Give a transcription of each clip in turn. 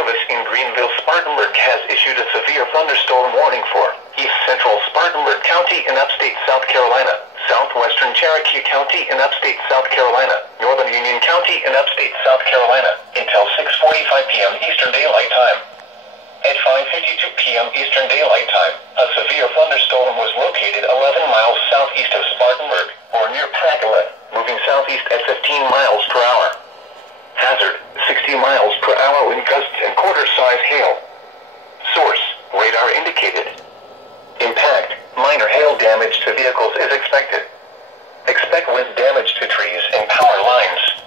Service in Greenville-Spartanburg has issued a severe thunderstorm warning for East Central Spartanburg County in upstate South Carolina, Southwestern Cherokee County in upstate South Carolina, Northern Union County in upstate South Carolina, until 6:45 p.m. Eastern Daylight Time. At 5:52 p.m. Eastern Daylight Time, a severe thunderstorm was located 11 miles southeast of Spartanburg, or near Prakelin, moving southeast at 15 miles per hour. Hazard, 60 miles per hour wind gusts and quarter-size hail. Source, radar indicated. Impact, minor hail damage to vehicles is expected. Expect wind damage to trees and power lines.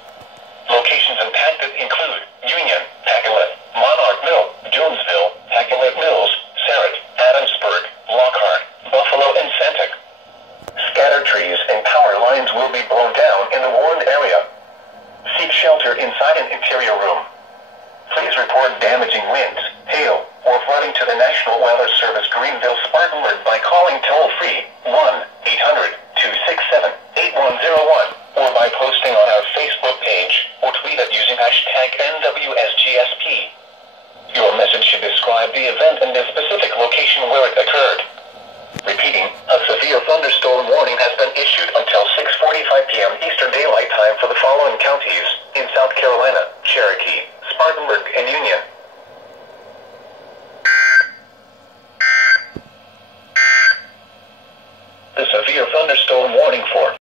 Locations impacted include Union, Pacolet, Monarch Mill, Jonesville, Pacolet Mills, Sarrett, Adamsburg, Lockhart, Buffalo, and Santic. Scattered trees and power lines will be blown down in the warned area. Seek shelter inside an interior room. Please report damaging winds, hail, or flooding to the National Weather Service Greenville-Spartanburg by calling toll-free 1-800-267-8101 or by posting on our Facebook page or tweet it using #NWSGSP. Your message should describe the event and the specific location where it occurred. Repeating, a severe thunderstorm warning has been issued until 6:45 p.m. Eastern Daylight Time for the following counties in South Carolina: Cherokee, Spartanburg, and Union. The severe thunderstorm warning for